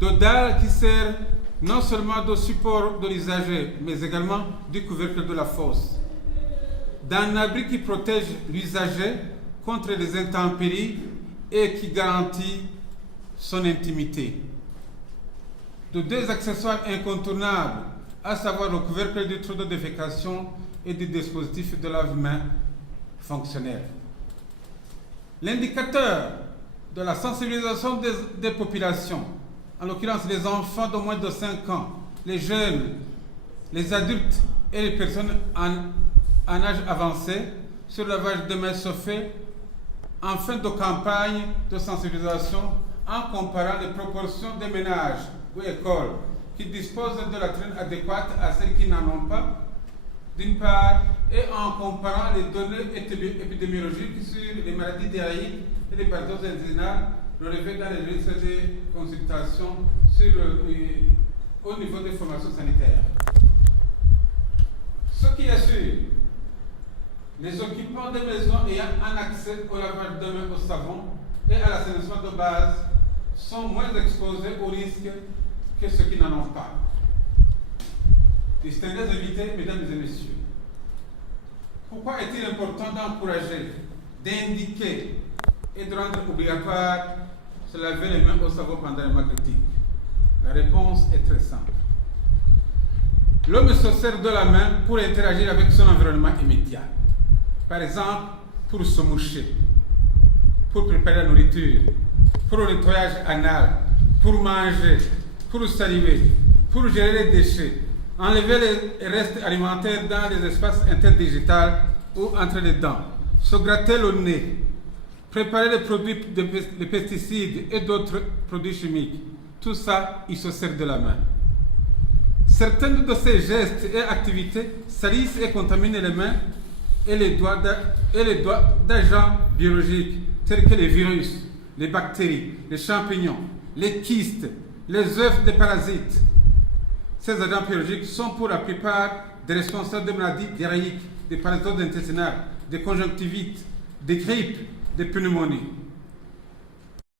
de dalle qui sert non seulement de support de l'usager, mais également du couvercle de la fosse, d'un abri qui protège l'usager contre les intempéries et qui garantit son intimité, de deux accessoires incontournables, à savoir le couvercle du trou de défécation et du dispositif de lave-main fonctionnel. L'indicateur de la sensibilisation des populations, en l'occurrence les enfants de moins de 5 ans, les jeunes, les adultes et les personnes en âge avancé sur le lavage de mains se fait en fin de campagne de sensibilisation en comparant les proportions des ménages ou écoles qui disposent de la traîne adéquate à celles qui n'en ont pas, d'une part, et en comparant les données épidémiologiques sur les maladies diarrhéiques et les pathologies intestinales relevées dans les listes de consultation au niveau des formations sanitaires. Ce qui est sûr, les occupants des maisons ayant un accès au lavage de mains au savon et à l'assainissement de base sont moins exposés aux risques que ceux qui n'en ont pas. Distingués invités, mesdames et messieurs, pourquoi est-il important d'encourager, d'indiquer et de rendre obligatoire se laver les mains au savon pendant les mois critiques? La réponse est très simple. L'homme se sert de la main pour interagir avec son environnement immédiat. Par exemple, pour se moucher, pour préparer la nourriture, pour le nettoyage anal, pour manger, pour saliver, pour gérer les déchets, enlever les restes alimentaires dans les espaces interdigitaux ou entre les dents, se gratter le nez, préparer les produits, les pesticides et d'autres produits chimiques. Tout ça, il se sert de la main. Certaines de ces gestes et activités salissent et contaminent les mains et les doigts d'agents biologiques tels que les virus, les bactéries, les champignons, les kystes, les œufs des parasites. Ces agents biologiques sont pour la plupart des responsables de maladies diarrhéiques, des pathologies intestinales, des conjonctivites, des grippes, des pneumonies.